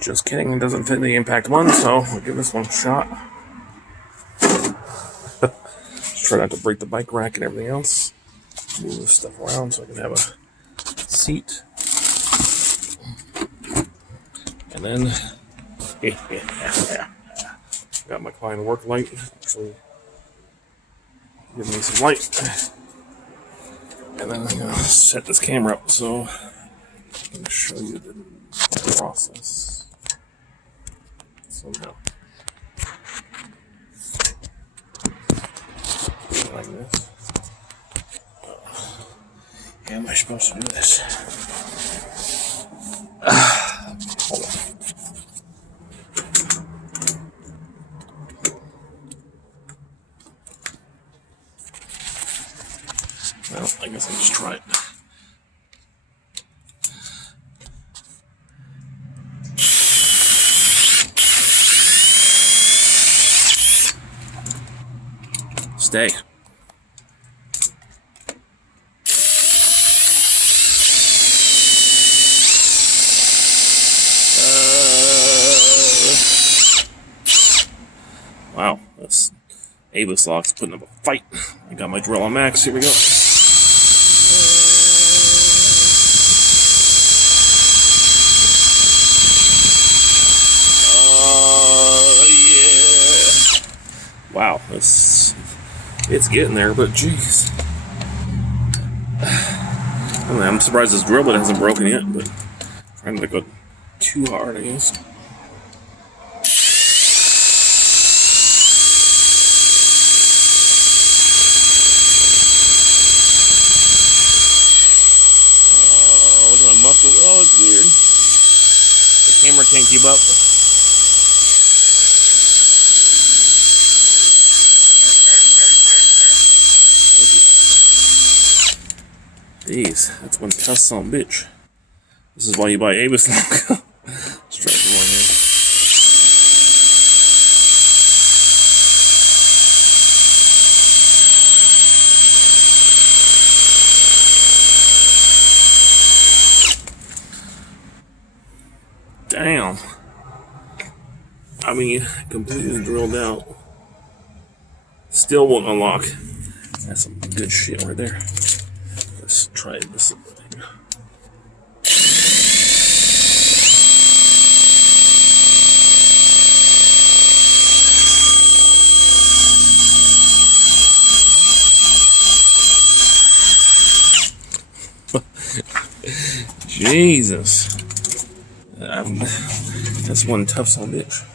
Just kidding, it doesn't fit the impact one, so we'll give this one a shot. Just try not to break the bike rack and everything else. Move this stuff around so I can have a seat. And then, got my client work light. Actually, give me some light. And then I'm going to set this camera up so I can show you the process. Somehow. Like this. How am I supposed to do this? Hold on. Well, I guess I'll just try it. Stay. Wow, this Avis lock's putting up a fight. I got my drill on max. Here we go. Yeah. Wow, it's getting there, but jeez. I'm surprised this drill bit hasn't broken yet, but I'm trying not to go too hard, I guess. Look at my muscle. Oh, it's weird. The camera can't keep up. Jeez, that's one tough son of a bitch. This is why you buy Avis lock. Let's try the one here. Damn. I mean, completely drilled out. Still won't unlock. That's some good shit right there. Let's try this again. Jesus. That's one tough son of a bitch.